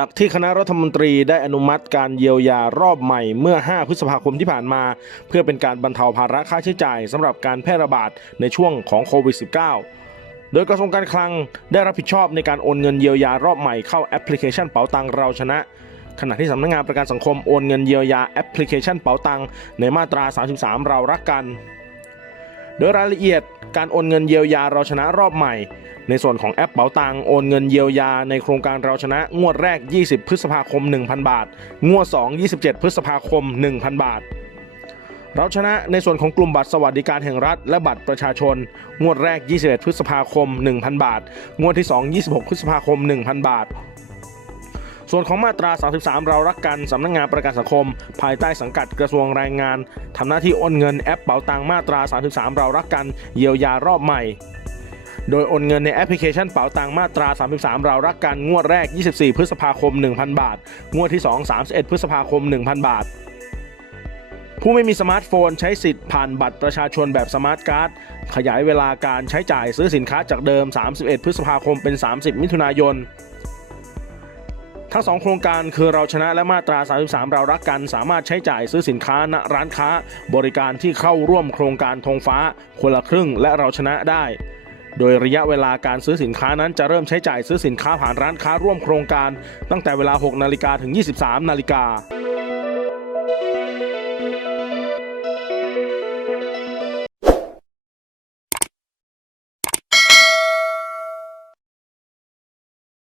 จากที่คณะรัฐมนตรีได้อนุมัติการเยียวยารอบใหม่เมื่อ 5 พฤษภาคมที่ผ่านมา เพื่อเป็นการบรรเทาภาระค่าใช้จ่ายสำหรับการแพร่ระบาดในช่วงของโควิด -19 โดยกระทรวงการคลังได้รับผิดชอบในการโอนเงินเยียวยารอบใหม่เข้าแอปพลิเคชันเป๋าตังเราชนะ ขณะที่สำนักงานประกันสังคมโอนเงินเยียวยาแอปพลิเคชันเป๋าตังในมาตรา 33 เรารักกัน โดยรายละเอียด การโอนเงินเยียวยาเราชนะรอบใหม่ ในส่วนของแอปเป๋าตังโอนเงินเยียวยาในโครงการเราชนะงวดแรก 20 พฤษภาคม 1,000 บาท งวด 2 27 พฤษภาคม 1,000 บาท เราชนะในส่วนของกลุ่มบัตรสวัสดิการแห่งรัฐ และบัตรประชาชน งวดแรก 21 พฤษภาคม 1,000 บาท งวดที่ 2 26 พฤษภาคม 1,000 บาท ส่วนของมาตรา 33 เรารักกันสำนักงงานประกันสังคม ภายใต้สังกัดกระทรวงแรงงานทำหน้าที่โอนเงินแอปเป๋าตังมาตรา 33 เรารักกันเยียวยารอบใหม่โดยโอนเงินในแอปพลิเคชันเป๋าตังมาตรา 33 เรารักกันงวดแรก 24 พฤษภาคม 1,000 บาท งวดที่ 2 31 พฤษภาคม 1,000 บาท ผู้ไม่มีสมาร์ทโฟนใช้สิทธิ์ผ่านบัตรประชาชนแบบสมาร์ทการ์ด ขยายเวลาการใช้จ่ายซื้อสินค้าจากเดิม 31 พฤษภาคมเป็น 30 มิถุนายน ทั้งสองโครงการคือเราชนะและมาตรา 33 เรารักกันสามารถใช้จ่ายซื้อสินค้าณร้านค้า บริการที่เข้าร่วมโครงการธงฟ้า คนละครึ่งและเราชนะได้ โดยระยะเวลาการซื้อสินค้านั้นจะเริ่มใช้จ่ายซื้อสินค้าผ่านร้านค้าร่วมโครงการ ตั้งแต่เวลา 6 นาฬิกาถึง 23 นาฬิกา